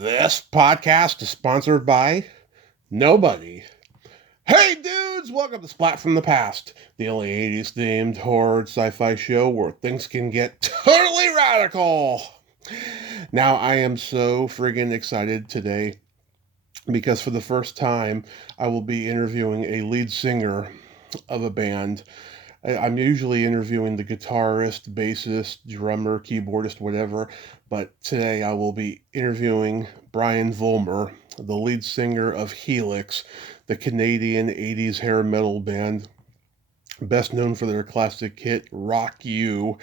This podcast is sponsored by nobody. Hey dudes, welcome to Splat from the Past, the only 80s themed horror sci-fi show where things can get totally radical. Now, I am so friggin' excited today because for the first time I will be interviewing a lead singer of a band. I'm usually interviewing the guitarist, bassist, drummer, keyboardist, whatever, but today I will be interviewing Brian Vollmer, the lead singer of Helix, the Canadian 80s hair metal band, best known for their classic hit Rock You,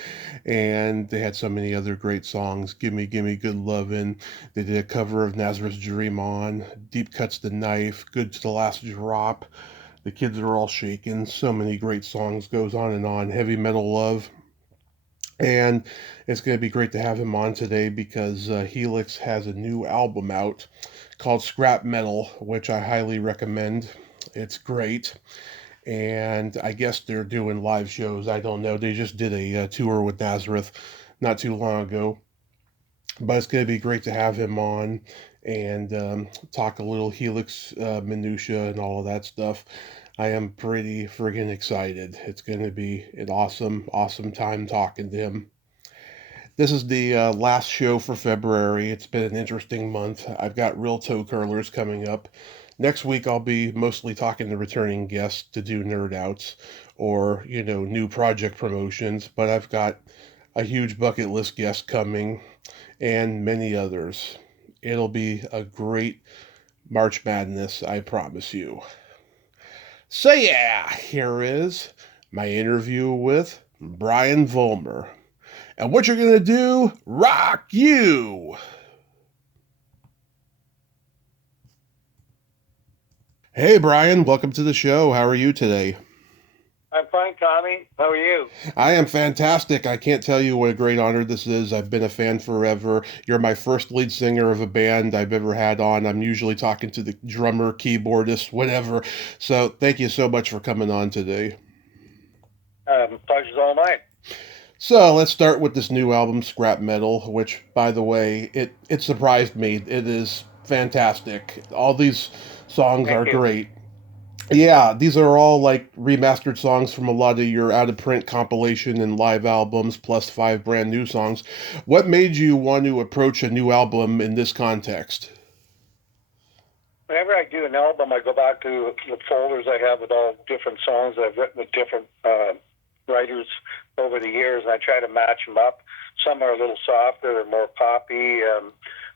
and they had so many other great songs. Gimme Gimme Good Lovin'. They did a cover of Nazareth's Dream On, Deep Cuts the Knife, Good to the Last Drop. The kids are all shaking. So many great songs, goes on and on. Heavy Metal Love. And it's going to be great to have him on today because Helix has a new album out called Scrap Metal, which I highly recommend. It's great. And I guess they're doing live shows. I don't know. They just did a tour with Nazareth not too long ago. But it's going to be great to have him on and talk a little Helix minutia and all of that stuff. I am pretty friggin' excited. It's going to be an awesome, awesome time talking to him. This is the last show for February. It's been an interesting month. I've got real toe curlers coming up. Next week, I'll be mostly talking to returning guests to do nerd outs or, new project promotions. But I've got a huge bucket list guest coming and many others. It'll be a great March Madness, I promise you. So, yeah, here is my interview with Brian Vollmer. And what you're going to do, rock you! Hey, Brian, welcome to the show. How are you today? I'm fine, Tommy. How are you? I am fantastic. I can't tell you what a great honor this is. I've been a fan forever. You're my first lead singer of a band I've ever had on. I'm usually talking to the drummer, keyboardist, whatever. So thank you so much for coming on today. Pleasure's all mine. So let's start with this new album, Scrap Metal, which, by the way, it surprised me. It is fantastic. All these songs Thank are you. great. Yeah, these are all like remastered songs from a lot of your out of print compilation and live albums, plus five brand new songs. What made you want to approach a new album in this context? Whenever I do an album, I go back to the folders I have with all different songs that I've written with different writers over the years, and I try to match them up. Some are a little softer, they're more poppy.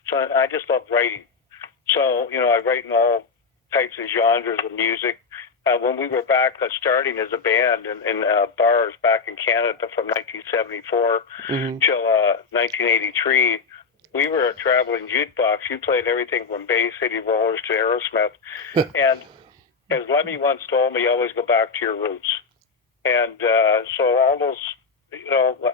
So I just love writing. So, I write in all types of genres of music. When we were back starting as a band in bars back in Canada from 1974 Mm-hmm. till 1983, we were a traveling jukebox. You played everything from Bay City Rollers to Aerosmith. And as Lemmy once told me, always go back to your roots. And so all those,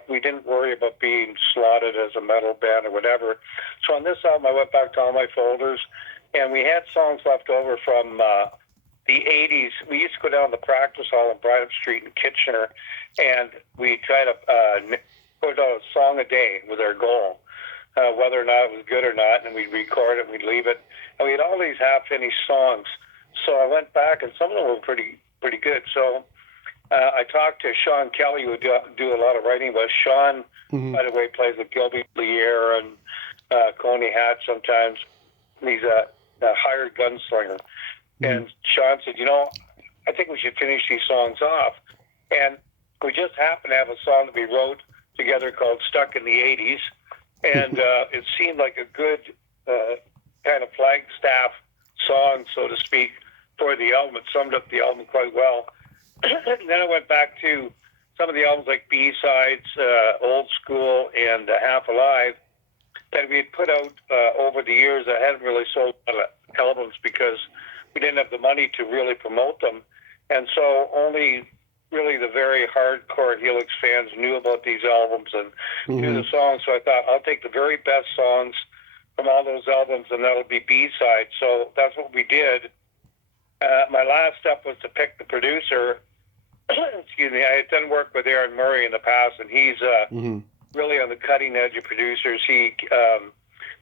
we didn't worry about being slotted as a metal band or whatever. So on this album, I went back to all my folders, and we had songs left over from the 80s. We used to go down to the practice hall on Bryant Street in Kitchener, and we try to put out a song a day with our goal, whether or not it was good or not, and we'd record it, and we'd leave it. And we had all these half-finished songs. So I went back, and some of them were pretty good. So I talked to Sean Kelly, who would do a lot of writing with. Sean, Mm-hmm. by the way, plays with Gilby Lier and Coney Hatch sometimes. He's a hired gunslinger. Mm-hmm. And Sean said, I think we should finish these songs off. And we just happened to have a song that we wrote together called Stuck in the 80s. And it seemed like a good kind of flagstaff song, so to speak, for the album. It summed up the album quite well. And then I went back to some of the albums like B-Sides, Old School, and Half Alive that we had put out over the years. I hadn't really sold albums because we didn't have the money to really promote them. And so only really the very hardcore Helix fans knew about these albums and knew the songs. So I thought, I'll take the very best songs from all those albums, and that'll be B-Sides. So that's what we did. My last step was to pick the producer. Excuse me. I had done work with Aaron Murray in the past, and he's really on the cutting edge of producers. He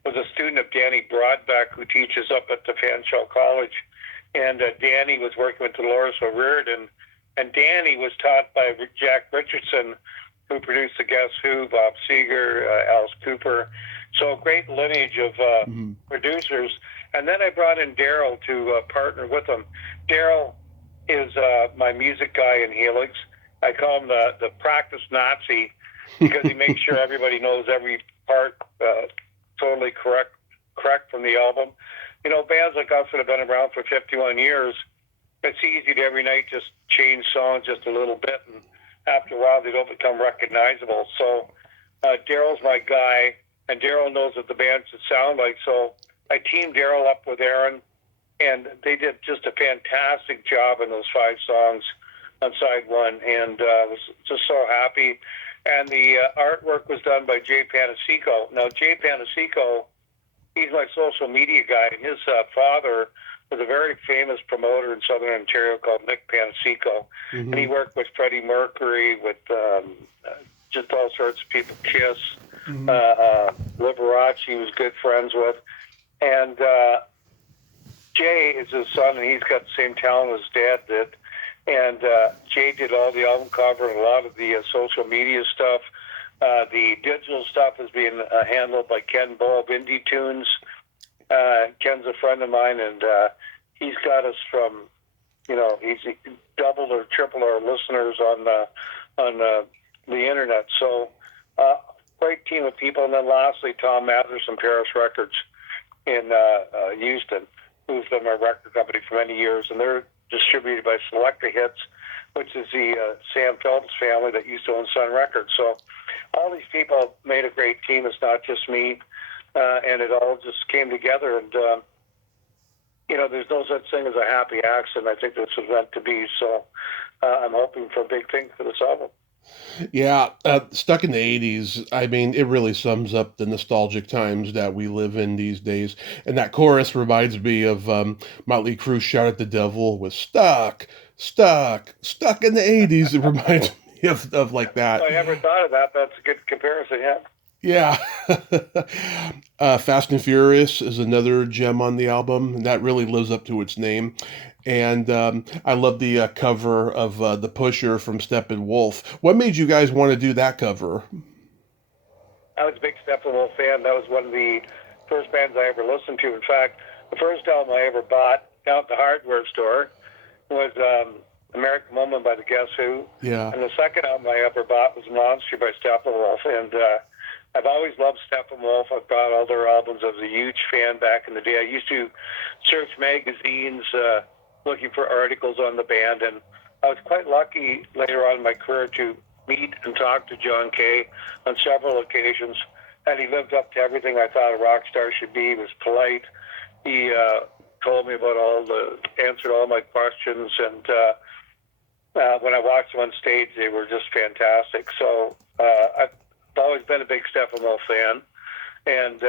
was a student of Danny Broadbeck, who teaches up at the Fanshawe College. And Danny was working with Dolores O'Riordan. And Danny was taught by Jack Richardson, who produced the Guess Who, Bob Seger, Alice Cooper. So a great lineage of producers. And then I brought in Daryl to partner with him. Daryl is my music guy in Helix. I call him the practice Nazi because he makes sure everybody knows every part totally correct from the album. You know, bands like us that have been around for 51 years, it's easy to every night just change songs just a little bit, and after a while they don't become recognizable. So Daryl's my guy, and Daryl knows what the band should sound like. So I teamed Daryl up with Aaron, and they did just a fantastic job in those 5 songs on side 1, and was just so happy. And the artwork was done by Jay Panasico. Now, Jay Panasico, he's my social media guy, and his father was a very famous promoter in Southern Ontario called Nick Panasico. Mm-hmm. And he worked with Freddie Mercury, with just all sorts of people, Kiss, Liberace he was good friends with. And Jay is his son, and he's got the same talent as Dad did. And Jay did all the album cover and a lot of the social media stuff. The digital stuff is being handled by Ken Bull of Indie Tunes. Ken's a friend of mine, and he's got us from, he's doubled or tripled our listeners on the internet. So great team of people. And then lastly, Tom Mathers from Paris Records in Houston, who's been my record company for many years, and they're distributed by Selecta Hits, which is the Sam Phillips family that used to own Sun Records. So all these people made a great team. It's not just me, and it all just came together. And, there's no such thing as a happy accident. I think this was meant to be. So I'm hoping for a big thing for this album. Yeah, Stuck in the 80s, I mean, it really sums up the nostalgic times that we live in these days. And that chorus reminds me of Motley Crue Shout at the Devil with stuck in the 80s. It reminds me of like that. I never thought of that. That's a good comparison, yeah. Yeah. Fast and Furious is another gem on the album, and that really lives up to its name. And I love the cover of The Pusher from Steppenwolf. What made you guys want to do that cover? I was a big Steppenwolf fan. That was one of the first bands I ever listened to. In fact, the first album I ever bought down at the hardware store was American Woman by the Guess Who. Yeah. And the second album I ever bought was Monster by Steppenwolf. And I've always loved Steppenwolf. I've bought all their albums. I was a huge fan back in the day. I used to search magazines looking for articles on the band, and I was quite lucky later on in my career to meet and talk to John Kay on several occasions, and he lived up to everything I thought a rock star should be. He was polite. He told me about answered all my questions, and when I watched them on stage, they were just fantastic. So I've always been a big Steppenwolf fan, and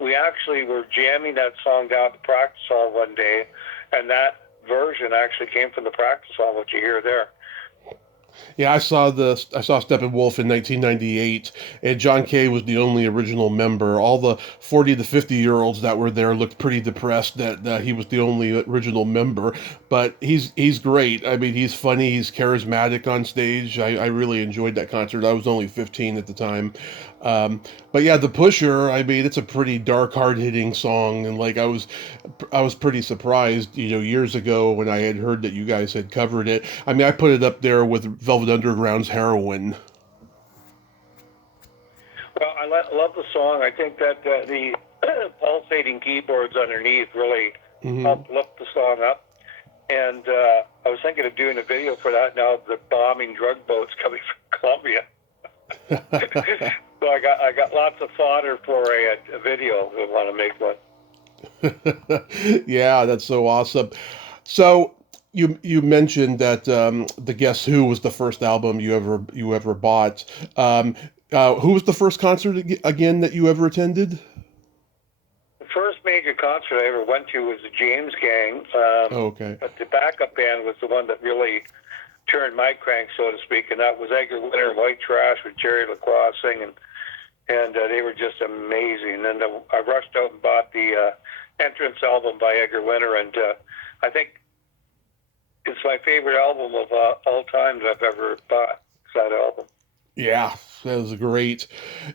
we actually were jamming that song down at the practice hall one day, and that version actually came from the practice hall, what you hear there. Yeah, I saw Steppenwolf in 1998, and John Kay was the only original member. All the 40 to 50-year-olds that were there looked pretty depressed that he was the only original member. But he's great. I mean, he's funny. He's charismatic on stage. I really enjoyed that concert. I was only 15 at the time. But yeah, The Pusher, I mean, it's a pretty dark, hard-hitting song, and like I was pretty surprised, years ago when I had heard that you guys had covered it. I mean, I put it up there with Velvet Underground's Heroin. Well, I love the song. I think that the pulsating keyboards underneath really helped lift the song up. And I was thinking of doing a video for that now, the bombing drug boats coming from Colombia. So I got lots of fodder for a video if I want to make one. Yeah, that's so awesome. So you mentioned that the Guess Who was the first album you ever bought. Who was the first concert again that you ever attended? The first major concert I ever went to was the James Gang. Okay. But the backup band was the one that really turned my crank, so to speak, and that was Edgar Winter, White Trash with Jerry Lacroix singing. and they were just amazing. And I rushed out and bought the Entrance album by Edgar Winter, and I think it's my favorite album of all time that I've ever bought. It's that album. Yeah, that was great.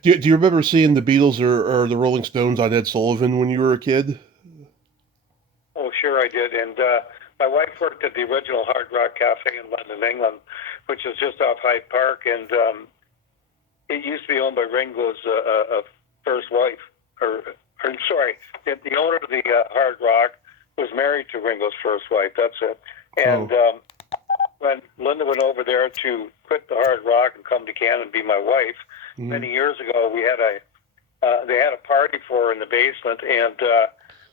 Do you remember seeing the Beatles or the Rolling Stones on Ed Sullivan when you were a kid? Oh, sure I did. And my wife worked at the original Hard Rock Cafe in London, England, which is just off Hyde Park, and it used to be owned by Ringo's first wife, sorry, the owner of the Hard Rock was married to Ringo's first wife. That's it. And when Linda went over there to quit the Hard Rock and come to Canada and be my wife, many years ago, we had they had a party for her in the basement, and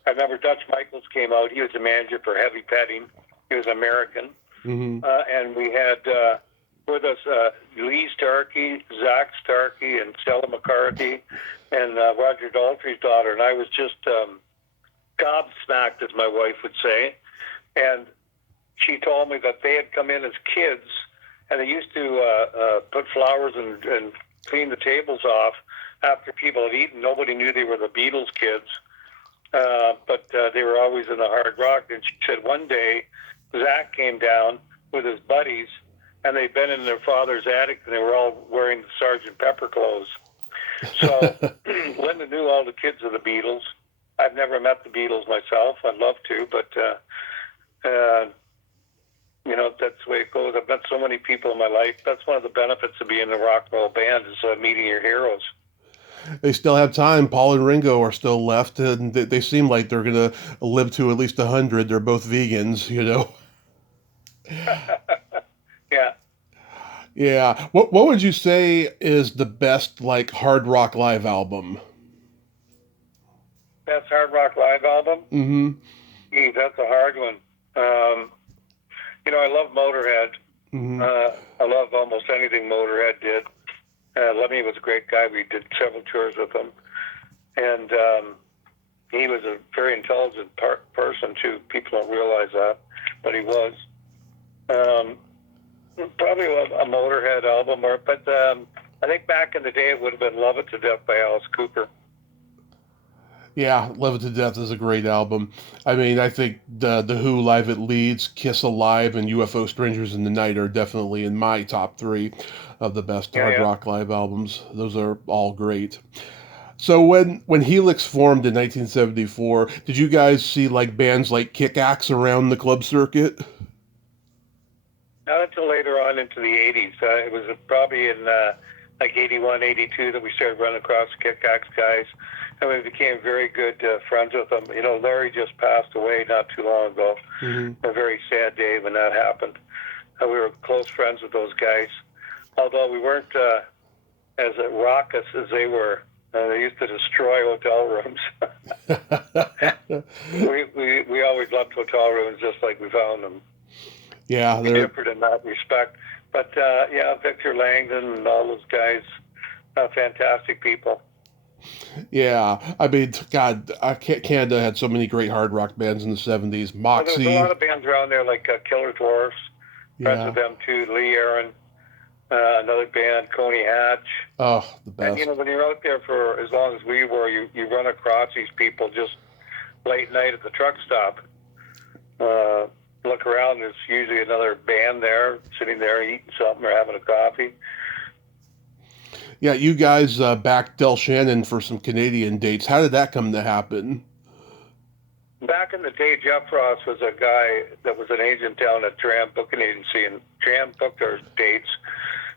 I remember Dutch Michaels came out. He was the manager for Heavy Petting. He was American. And we had with us Lee Starkey, Zach Starkey, and Stella McCarthy, and Roger Daltrey's daughter. And I was just gobsmacked, as my wife would say. And she told me that they had come in as kids, and they used to put flowers and clean the tables off after people had eaten. Nobody knew they were the Beatles kids, but they were always in the Hard Rock. And she said one day Zach came down with his buddies, and they'd been in their father's attic, and they were all wearing the Sgt. Pepper clothes. So Linda knew all the kids of the Beatles. I've never met the Beatles myself. I'd love to, but you know, that's the way it goes. I've met so many people in my life. That's one of the benefits of being in a rock and roll band is meeting your heroes. They still have time. Paul and Ringo are still left, and they seem like they're going to live to at least 100. They're both vegans, you know. Yeah. Yeah. What would you say is the best like hard rock live album? Best hard rock live album? Mm-hmm. Gee, that's a hard one. You know, I love Motorhead. Mm-hmm. I love almost anything Motorhead did. Lemmy was a great guy. We did several tours with him. And he was a very intelligent person, too. People don't realize that, but he was. Probably a Motorhead album, but I think back in the day it would have been Love It to Death by Alice Cooper. Yeah, Love It to Death is a great album. I mean, I think the Who Live at Leeds, Kiss Alive, and UFO Strangers in the Night are definitely in my top 3 of the best hard rock live albums. Those are all great. So when Helix formed in 1974, did you guys see like bands like Kick Axe around the club circuit? Not until later on into the 80s. It was probably in like 81, 82 that we started running across the Kick Axe guys. And we became very good friends with them. You know, Larry just passed away not too long ago. Mm-hmm. A very sad day when that happened. We were close friends with those guys. Although we weren't as raucous as they were. They used to destroy hotel rooms. we always loved hotel rooms just like we found them. Yeah, they're different in that respect. But yeah, Victor Langdon and all those guys, fantastic people. Yeah, I mean, God, Canada had so many great hard rock bands in the 70s. Moxie. Well, there's a lot of bands around there like Killer Dwarfs, friends with them too, Lee Aaron, another band, Coney Hatch. Oh, the best. And, you know, when you're out there for as long as we were, you run across these people just late night at the truck stop. Look around, there's usually another band there, sitting there eating something or having a coffee. Yeah, you guys backed Del Shannon for some Canadian dates. How did that come to happen? Back in the day, Jeff Ross was a guy that was an agent down at Tram Booking Agency, and Tram booked our dates.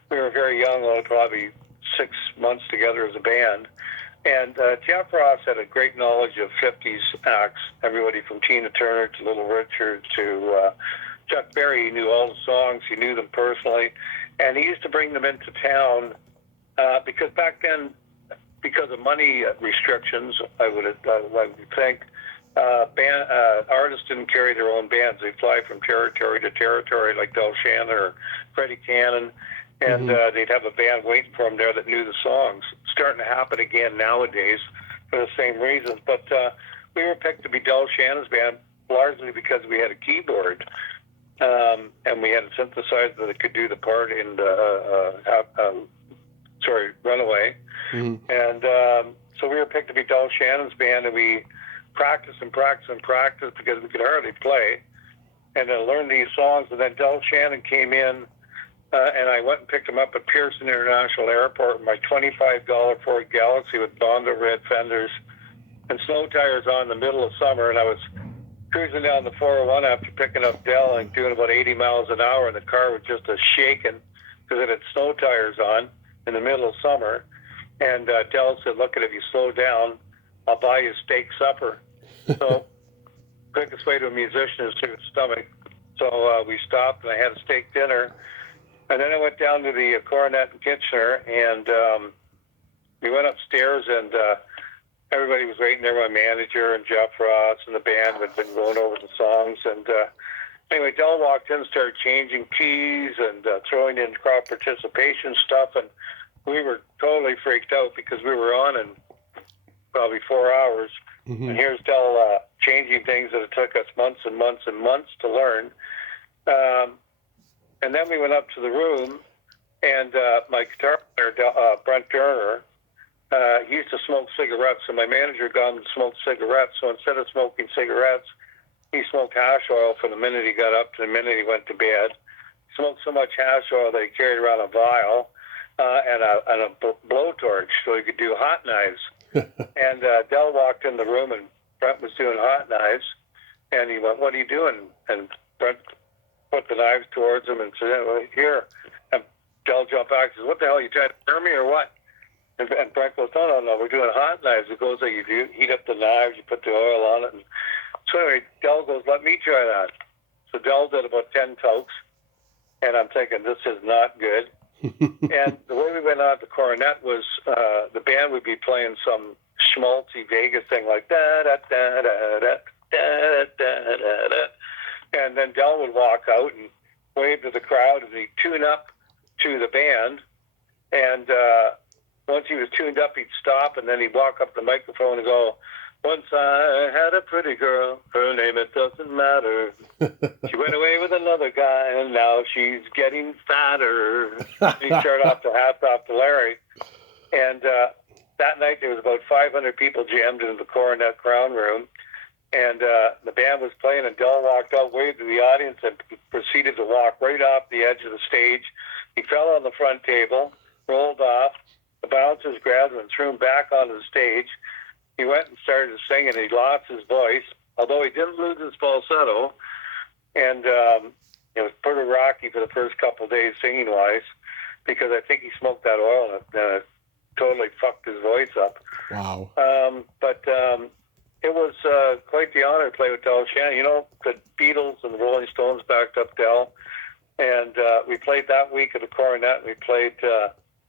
We were very young, probably 6 months together as a band. And Jeff Ross had a great knowledge of 50s acts, everybody from Tina Turner to Little Richard to Chuck Berry. He knew all the songs. He knew them personally. And he used to bring them into town because back then, because of money restrictions, I would think, artists didn't carry their own bands. They fly from territory to territory like Del Shannon or Freddie Cannon. And they'd have a band waiting for them there that knew the songs. Starting to happen again nowadays for the same reasons. But we were picked to be Del Shannon's band largely because we had a keyboard and we had a synthesizer that could do the part in Runaway. Mm-hmm. And so we were picked to be Del Shannon's band, and we practiced because we could hardly play. And I learned these songs, and then Del Shannon came in, and I went and picked him up at Pearson International Airport with my $25 Ford Galaxy with Bondo red fenders and snow tires on in the middle of summer, and I was cruising down the 401 after picking up Del and doing about 80 miles an hour, and the car was just a shaking because it had snow tires on in the middle of summer. And Del said, "Look, if you slow down, I'll buy you steak supper." So quickest way to a musician is to his stomach. So we stopped, and I had a steak dinner. And then I went down to the Coronet in Kitchener, and we went upstairs, and everybody was waiting there. My manager and Jeff Ross and the band had been going over the songs. And anyway, Del walked in, started changing keys and throwing in crowd participation stuff, and we were totally freaked out because we were on in probably 4 hours. Mm-hmm. And here's Del changing things that it took us months and months and months to learn. And then we went up to the room, and my guitar player, Brent Turner, he used to smoke cigarettes, and my manager got him to smoke cigarettes. So instead of smoking cigarettes, he smoked hash oil from the minute he got up to the minute he went to bed. He smoked so much hash oil that he carried around a vial and a blowtorch so he could do hot knives. And Del walked in the room, and Brent was doing hot knives, and he went, "What are you doing?" And Brent put the knives towards him and said, "Here." And Del jumped back and says, "What the hell, you trying to burn me or what?" And Brent goes, no, we're doing hot knives. It goes like you do, heat up the knives, you put the oil on it. And so anyway, Del goes, "Let me try that." So Del did about 10 tokes, and I'm thinking, this is not good. And the way we went on the Coronet was the band would be playing some schmaltzy Vegas thing like da-da-da-da-da-da-da-da-da. And then Del would walk out and wave to the crowd, and he'd tune up to the band. And once he was tuned up, he'd stop, and then he'd walk up the microphone and go, "Once I had a pretty girl, her name it doesn't matter. She went away with another guy, and now she's getting fatter." He started off the hats off to Larry. And that night there was about 500 people jammed into the Coronet Crown Room. And the band was playing, and Del walked out, waved to the audience, and proceeded to walk right off the edge of the stage. He fell on the front table, rolled off. The bouncers grabbed him and threw him back onto the stage. He went and started to sing, and he lost his voice, although he didn't lose his falsetto. And it was pretty rocky for the first couple of days singing-wise, because I think he smoked that oil, and it totally fucked his voice up. Wow. But it was quite the honor to play with Del Shannon. You know, the Beatles and the Rolling Stones backed up Del. And we played that week at the Coronet, and we played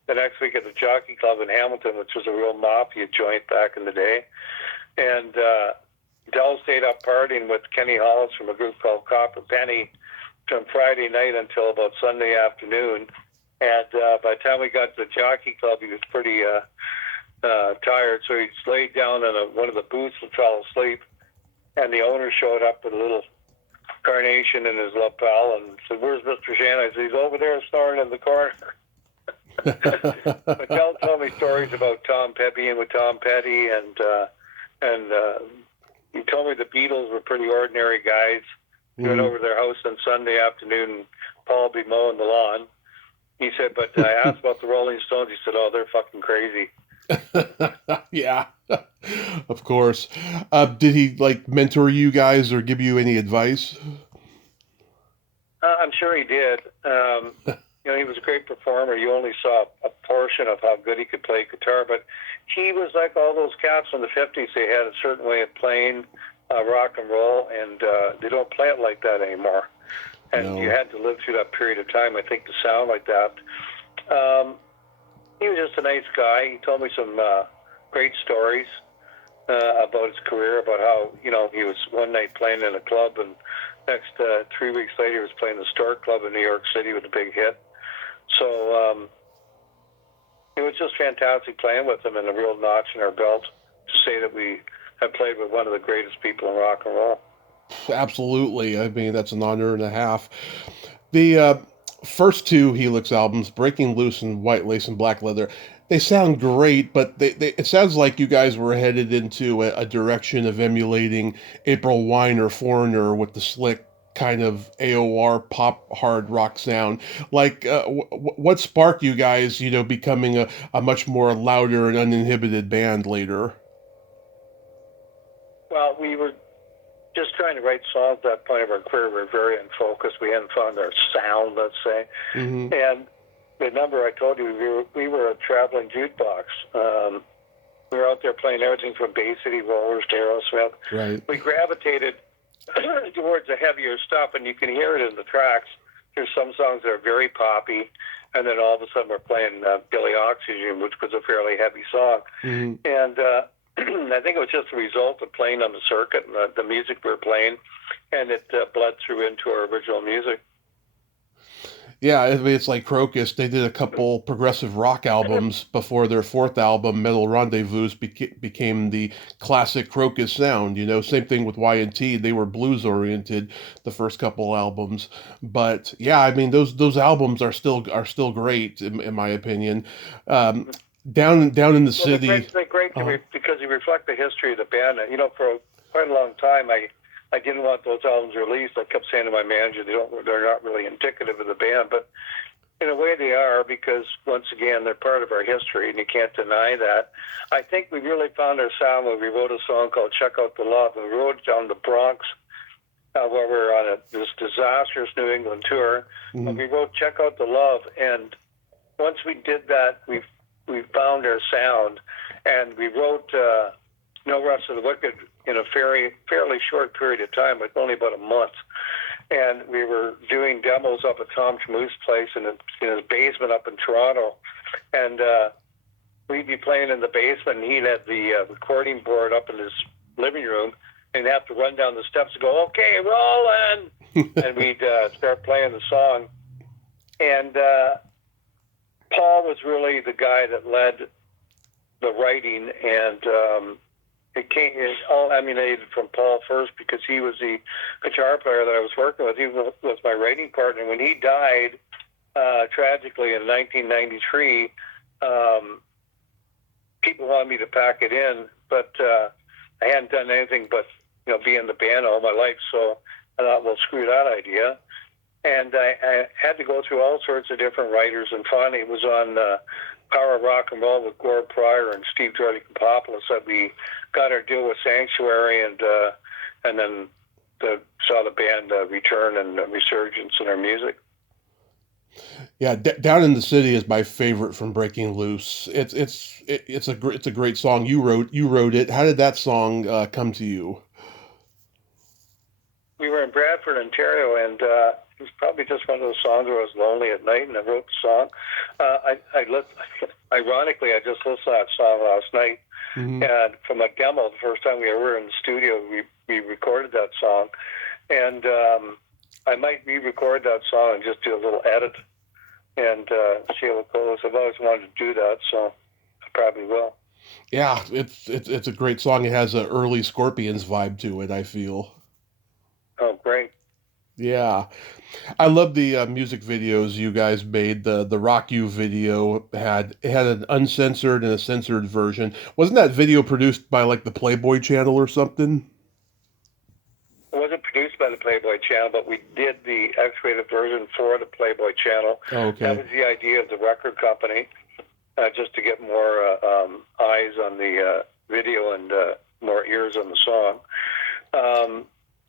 the next week at the Jockey Club in Hamilton, which was a real mafia joint back in the day. And Del stayed up partying with Kenny Hollis from a group called Copper Penny from Friday night until about Sunday afternoon. And by the time we got to the Jockey Club, he was pretty tired, so he laid down in one of the booths and fell asleep. And the owner showed up with a little carnation in his lapel and said, "Where's Mr. Shannon?" I said, "He's over there snoring in the corner." But Del told me stories about Tom Petty and with Tom Petty, and he told me the Beatles were pretty ordinary guys. He went over to their house on Sunday afternoon, and Paul would be mowing the lawn. He said, but I asked about the Rolling Stones. He said, "Oh, they're fucking crazy." Yeah, of course. Did he mentor you guys or give you any advice? I'm sure he did. He was a great performer. You only saw a portion of how good he could play guitar, but he was like all those cats from the 50s. They had a certain way of playing rock and roll, and they don't play it like that anymore. And you had to live through that period of time, I think, to sound like that. He was just a nice guy. He told me some great stories about his career, about how, he was one night playing in a club, and next 3 weeks later he was playing the Stork Club in New York City with a big hit. So it was just fantastic playing with him, and a real notch in our belt to say that we have played with one of the greatest people in rock and roll. Absolutely. I mean, that's an honor and a half. The first two Helix albums, Breaking Loose and White Lace and Black Leather, They sound great, but it sounds like you guys were headed into a direction of emulating April Wine or Foreigner with the slick kind of AOR pop hard rock sound. Like, what sparked you guys, becoming a much more louder and uninhibited band later? Well, we were just trying to write songs at that point of our career. We were very unfocused. We hadn't found our sound, let's say. Hmm. And the number I told you, we were a traveling jukebox. We were out there playing everything from Bay City Rollers to Aerosmith. Right. We gravitated towards the heavier stuff, and you can hear it in the tracks. There's some songs that are very poppy, and then all of a sudden we're playing Billy Oxygen, which was a fairly heavy song. Hmm. And I think it was just a result of playing on the circuit and the music we were playing, and it bled through into our original music. Yeah, I mean, it's like Crocus. They did a couple progressive rock albums before their fourth album, Metal Rendezvous, became the classic Crocus sound. Same thing with Y&T. They were blues oriented the first couple albums, but yeah, I mean those albums are still great in my opinion. Um, down in the Well, they're city. great, they're great uh, because they reflect the history of the band. And, for quite a long time, I didn't want those albums released. I kept saying to my manager, they're not really indicative of the band, but in a way they are, because once again, they're part of our history, and you can't deny that. I think we really found our sound when we wrote a song called "Check Out the Love," and we wrote it down in the Bronx, where we were on this disastrous New England tour. And mhm. we wrote "Check Out the Love," and once we did that, we found our sound, and we wrote "No Rest of the Wicked" in a fairly short period of time, like only about a month. And we were doing demos up at Tom Tremouth's place in his basement up in Toronto, and we'd be playing in the basement, and he'd have the recording board up in his living room, and have to run down the steps and go, "Okay, rolling," and we'd start playing the song. And Paul was really the guy that led the writing, and it all emanated from Paul first, because he was the guitar player that I was working with. He was my writing partner. When he died tragically in 1993, people wanted me to pack it in, but I hadn't done anything but be in the band all my life. So I thought, well, screw that idea. And I had to go through all sorts of different writers, and finally it was on Power Rock and Roll with Gord Pryor and Steve George-Kapopoulos that we got our deal with Sanctuary, and then saw the band return and resurgence in our music. Yeah, down in the city is my favorite from Breaking Loose. It's a great song. You wrote it. How did that song come to you? We were in Bradford, Ontario, and it was probably just one of those songs where I was lonely at night, and I wrote the song. Ironically, I just listened to that song last night, Hmm. and from a demo, the first time we ever were in the studio, we recorded that song, and I might re-record that song and just do a little edit and see how it goes. I've always wanted to do that, so I probably will. Yeah, it's a great song. It has an early Scorpions vibe to it, I feel. Oh, great. Yeah, I love the music videos you guys made. The Rock You video had an uncensored and a censored version. Wasn't that video produced by like the Playboy Channel or something? It wasn't produced by the Playboy Channel, but we did the X-rated version for the Playboy Channel. Oh, That okay. was the idea of the record company, just to get more eyes on the video and more ears on the song.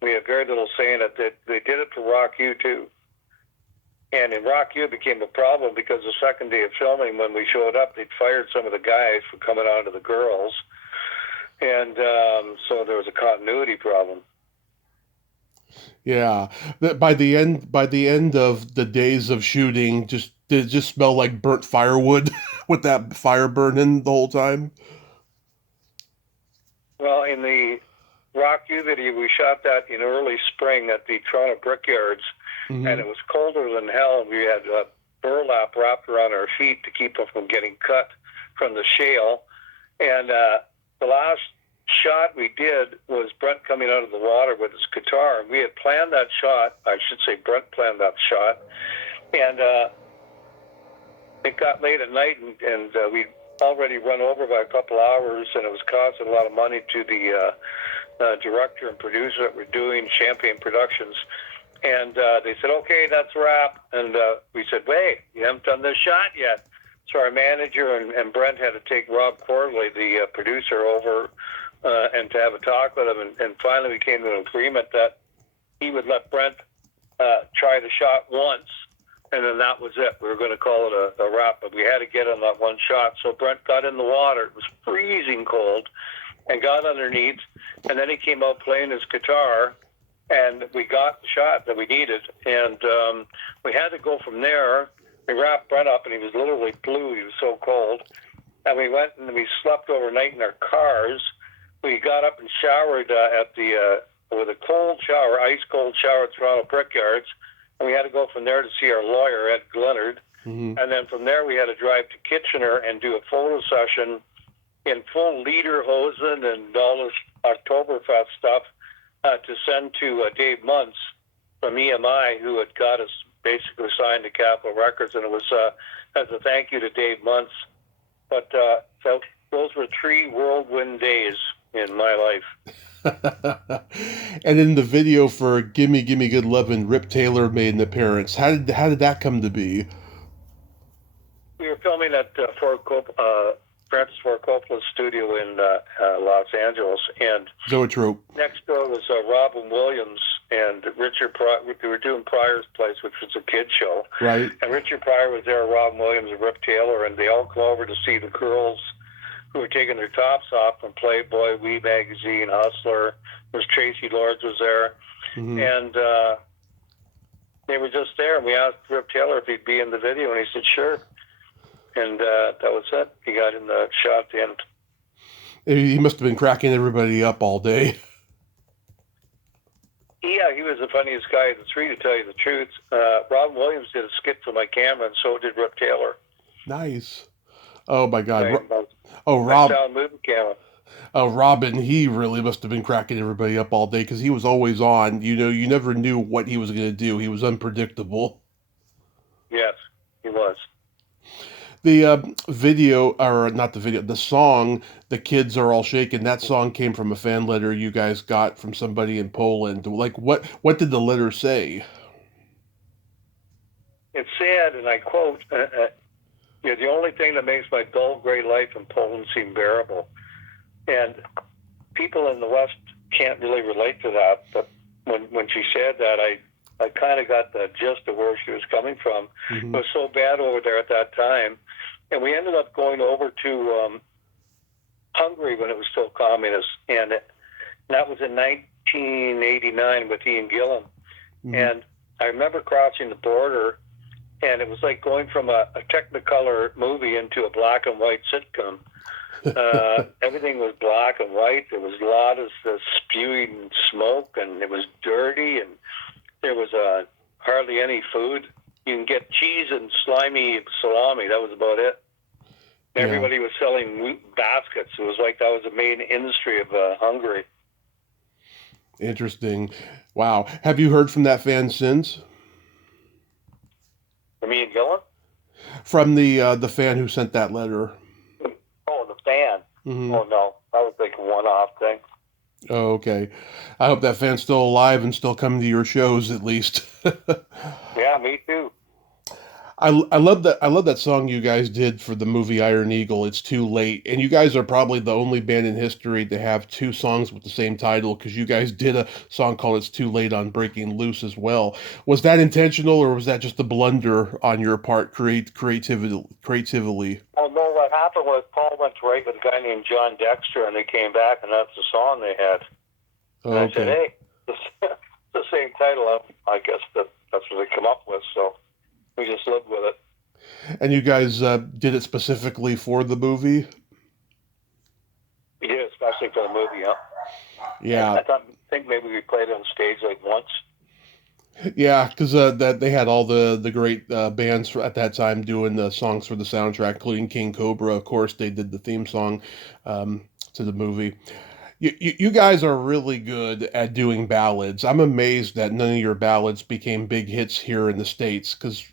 We had very little say in it. They did it for Rock You too. And in Rock You, it became a problem because the second day of filming, when we showed up, they'd fired some of the guys for coming on to the girls. And so there was a continuity problem. Yeah. By the end of the days of shooting, did it just smell like burnt firewood with that fire burning the whole time? Well, in the Rock You video, we shot that in early spring at the Toronto Brickyards, and Hmm. it was colder than hell. We had burlap wrapped around our feet to keep us from getting cut from the shale. And the last shot we did was Brent coming out of the water with his guitar. We had planned that shot. I should say Brent planned that shot. And it got late at night, and we already run over by a couple hours, and it was costing a lot of money to the director and producer that were doing Champagne Productions. And they said, okay, that's a wrap. And we said, wait, you haven't done this shot yet. So our manager and Brent had to take Rob Corley, the producer, over and to have a talk with him. And finally we came to an agreement that he would let Brent try the shot once, and then that was it. We were going to call it a wrap, but we had to get on that one shot. So Brent got in the water. It was freezing cold, and got underneath. And then he came out playing his guitar, and we got the shot that we needed. And we had to go from there. We wrapped Brent up, and he was literally blue. He was so cold. And we went and we slept overnight in our cars. We got up and showered with a cold shower, ice cold shower at Toronto Brickyards. And we had to go from there to see our lawyer, Ed Glennard. Mm-hmm. And then from there, we had to drive to Kitchener and do a photo session in full lederhosen and all this Oktoberfest stuff to send to Dave Muntz from EMI, who had got us basically signed to Capitol Records. And it was as a thank you to Dave Muntz. But so those were 3 whirlwind days in my life. And in the video for "Gimme Gimme Good Lovin'," Rip Taylor made an appearance. How did that come to be? We were filming at Francis Ford Coppola's studio in Los Angeles, and Zoetrope. Next door was Robin Williams and Richard Pryor. We were doing Pryor's Place, which was a kid show. Right. And Richard Pryor was there, Robin Williams and Rip Taylor, and they all come over to see the girls who were taking their tops off from Playboy, Wee Magazine, Hustler. There's Tracy Lords was there. Mm-hmm. And they were just there, and we asked Rip Taylor if he'd be in the video, and he said, sure. And that was it. He got in the shot at the end. He must have been cracking everybody up all day. Yeah, he was the funniest guy in the 3, to tell you the truth. Robin Williams did a skit for my camera, and so did Rip Taylor. Nice. Oh, my God. Right. Rob. Movie camera. Robin, he really must have been cracking everybody up all day because he was always on. You know, you never knew what he was going to do. He was unpredictable. Yes, he was. The video, or not the video, the song, "The Kids Are All Shaken," that song came from a fan letter you guys got from somebody in Poland. Like, what did the letter say? It said, and I quote, "You're the only thing that makes my dull gray life in Poland seem bearable." And people in the West can't really relate to that, but when she said that, I kind of got the gist of where she was coming from. Mm-hmm. It was so bad over there at that time. And we ended up going over to Hungary when it was still communist. And that was in 1989 with Ian Gillan. Mm-hmm. And I remember crossing the border, and it was like going from a Technicolor movie into a black and white sitcom. Everything was black and white. There was a lot of spewing smoke, and it was dirty, and there was hardly any food. You can get cheese and slimy salami. That was about it. Yeah. Everybody was selling baskets. It was like that was the main industry of Hungary. Interesting. Wow. Have you heard from that fan since? From Ian Gillan? From the fan who sent that letter. Oh, the fan. Mm-hmm. Oh, no. That was like a one-off thing. Oh, okay. I hope that fan's still alive and still coming to your shows at least. Yeah, me too. I love that song you guys did for the movie Iron Eagle, "It's Too Late." And you guys are probably the only band in history to have 2 songs with the same title, because you guys did a song called "It's Too Late" on Breaking Loose as well. Was that intentional, or was that just a blunder on your part, creatively? Oh, no, what happened was Paul went to write with a guy named John Dexter, and they came back, and that's the song they had. And I said, hey, it's the same title. I guess that's what they come up with, so we just lived with it. And you guys did it specifically for the movie? We did, especially for the movie, yeah. Yeah. I think maybe we played it on stage like once. Yeah, because that they had all the great bands at that time doing the songs for the soundtrack, including King Cobra. Of course, they did the theme song to the movie. You guys are really good at doing ballads. I'm amazed that none of your ballads became big hits here in the States because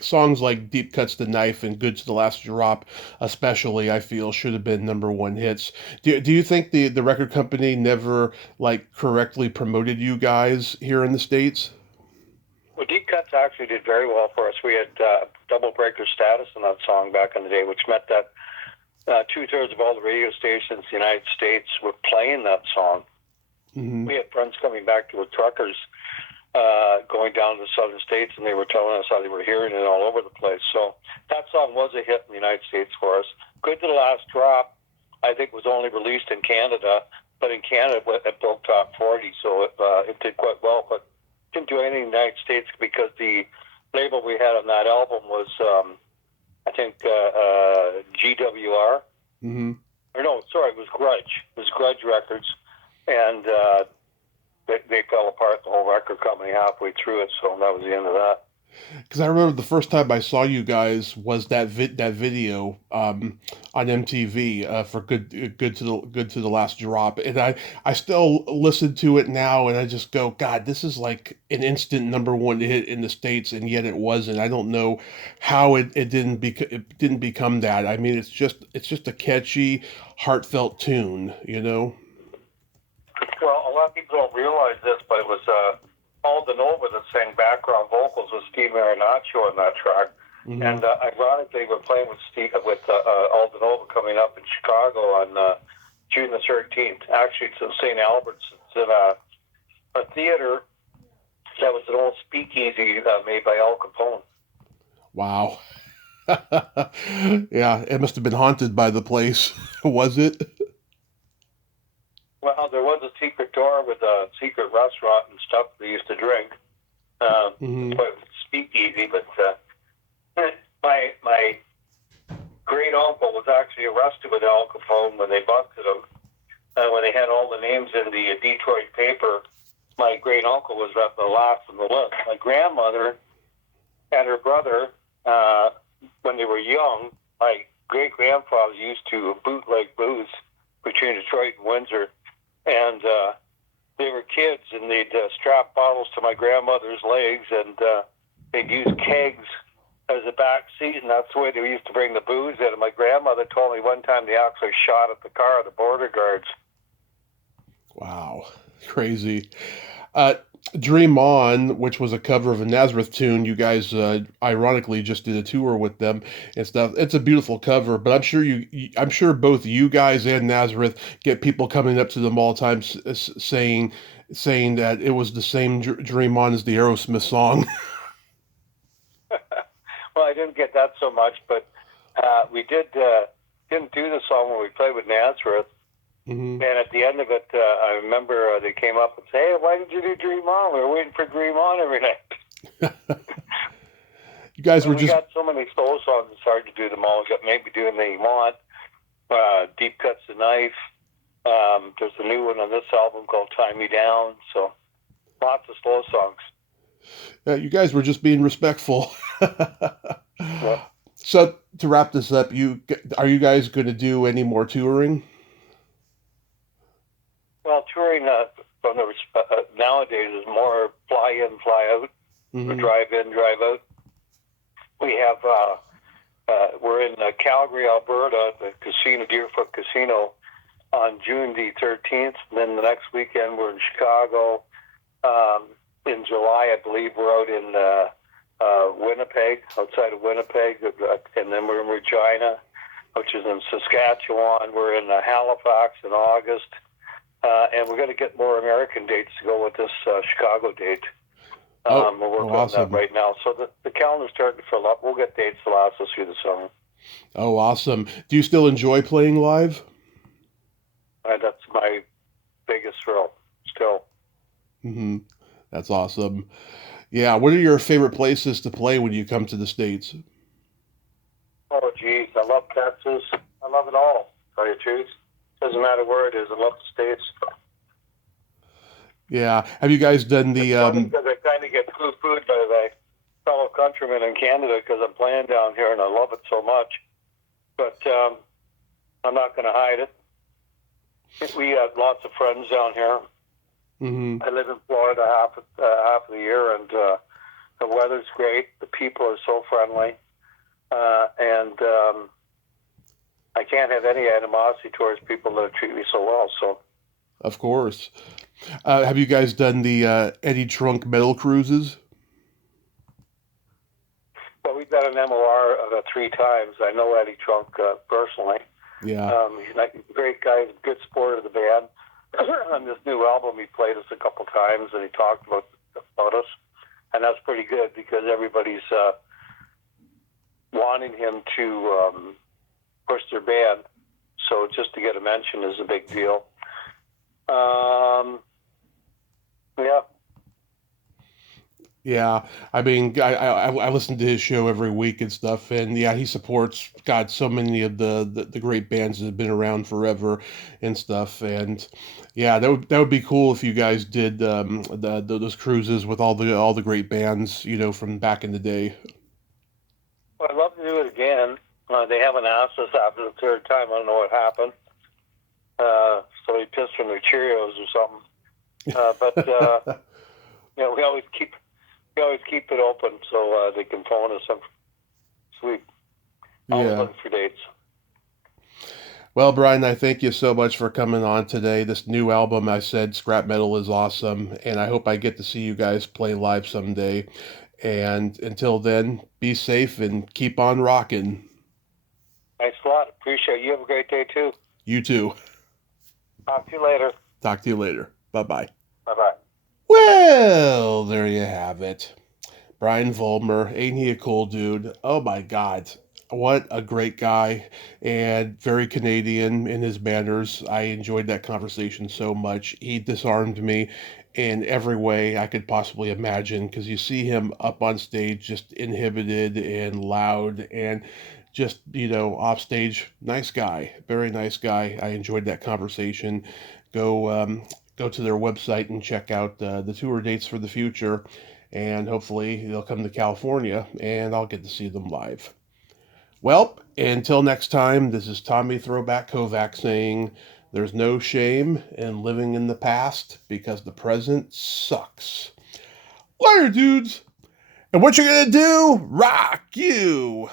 songs like Deep Cuts the Knife and Good to the Last Drop, especially, I feel should have been number one hits. Do you think the record company never like correctly promoted you guys here in the States? Well, Deep Cuts actually did very well for us. We had double breaker status in that song back in the day, which meant that two-thirds of all the radio stations in the United States were playing that song. Hmm. We had friends coming back to with truckers going down to the southern states, and they were telling us how they were hearing it all over the place. So that song was a hit in the United States for us. Good to the Last Drop, I think, was only released in Canada, but in Canada it broke top 40, so it did quite well. But didn't do anything in the United States because the label we had on that album was, I think, GWR. Hmm. Or no, sorry, it was Grudge. It was Grudge Records, and they fell apart, the whole record company, halfway through it, so that was the end of that. Because I remember the first time I saw you guys was that video on MTV for good to the last drop, and I still listen to it now, and I just go, God, this is like an instant number one hit in the States, and yet it wasn't. I don't know how it didn't become that. I mean, it's just a catchy, heartfelt tune, you know. Well, a lot of people don't realize this, but it was Paul DeNova that sang background vocals with Steve Marinaccio on that track. Hmm. And ironically, we're playing with Al DeNova coming up in Chicago on June the 13th. Actually, it's in St. Albert's. It's in a theater that was an old speakeasy made by Al Capone. Wow. Yeah, it must have been haunted by the place, was it? Well, there was a secret door with a secret restaurant and stuff they used to drink. Hmm. But it was speakeasy, but my great uncle was actually arrested with Al Capone when they busted him. When they had all the names in the Detroit paper, my great uncle was at the last on the list. My grandmother and her brother, when they were young, my great grandfather used to bootleg booze between Detroit and Windsor, and they were kids, and they'd strap bottles to my grandmother's legs, and they'd use kegs as a back seat, and that's the way they used to bring the booze in. And my grandmother told me one time they actually shot at the car, the border guards. Wow, crazy. Uh, Dream On, which was a cover of a Nazareth tune, you guys ironically just did a tour with them and stuff. It's a beautiful cover, but I'm sure both you guys and Nazareth get people coming up to them all the time saying that it was the same Dream On as the Aerosmith song. Well, I didn't get that so much, but we didn't do the song when we played with Nazareth. Hmm. And at the end of it, I remember they came up and said, "Hey, why did you do Dream On? We were waiting for Dream On every night." You guys But were we just got so many slow songs, it's hard to do them all. We got Maybe Doing They Want, Deep Cuts the Knife. There's a new one on this album called Tie Me Down. So lots of slow songs. you guys were just being respectful. Yeah. So to wrap this up, are you guys going to do any more touring? Well, touring from nowadays is more fly in, fly out, or Hmm. drive in, drive out. We have we're in Calgary, Alberta, the casino, Deerfoot Casino, on June the 13th. And then the next weekend we're in Chicago. In July, I believe we're out in Winnipeg, outside of Winnipeg, and then we're in Regina, which is in Saskatchewan. We're in Halifax in August. And we're going to get more American dates to go with this Chicago date. We're working on Awesome. that right now. So the calendar's starting to fill up. We'll get dates to last us through the summer. Oh, awesome. Do you still enjoy playing live? That's my biggest thrill still. Hmm. That's awesome. Yeah. What are your favorite places to play when you come to the States? Oh, geez. I love Texas. I love it all, to tell you the truth. Doesn't matter where it is. I love the States. Yeah. Have you guys done the It's funny because I kind of get poo-pooed by my fellow countrymen in Canada because I'm playing down here and I love it so much. But I'm not going to hide it. We have lots of friends down here. Mm-hmm. I live in Florida half of the year, and the weather's great. The people are so friendly, and I can't have any animosity towards people that treat me so well. So, Of course. Have you guys done the Eddie Trunk metal cruises? but we've done an MOR 3 times. I know Eddie Trunk personally. Yeah. He's a great guy, good supporter of the band. On this new album, he played us a couple times, and he talked about us, and that's pretty good because everybody's wanting him to push their band. So just to get a mention is a big deal. Yeah. Yeah, I mean, I listen to his show every week and stuff, and yeah, he supports God so many of the great bands that have been around forever and stuff, and yeah, that would be cool if you guys did those cruises with all the great bands, from back in the day. Well, I'd love to do it again. They haven't asked us after the third time. I don't know what happened. So he pissed from their Cheerios or something. But we always keep it open so they can phone us. Sweet. Always Yeah. looking for dates. Well, Brian, I thank you so much for coming on today. This new album, I said, Scrap Metal, is awesome, and I hope I get to see you guys play live someday. And until then, be safe and keep on rocking. Thanks a lot. Appreciate it. You have a great day, too. You too. Talk to you later. Talk to you later. Bye bye. Bye-bye. Well, there you have it. Brian Vollmer, ain't he a cool dude? Oh my God. What a great guy and very Canadian in his manners. I enjoyed that conversation so much. He disarmed me in every way I could possibly imagine because you see him up on stage just inhibited and loud and just, off stage. Nice guy, very nice guy. I enjoyed that conversation. Go to their website and check out the tour dates for the future, and hopefully they'll come to California and I'll get to see them live. Well, until next time, this is Tommy Throwback Kovac saying there's no shame in living in the past because the present sucks. Later, dudes! And what you gonna do? Rock you!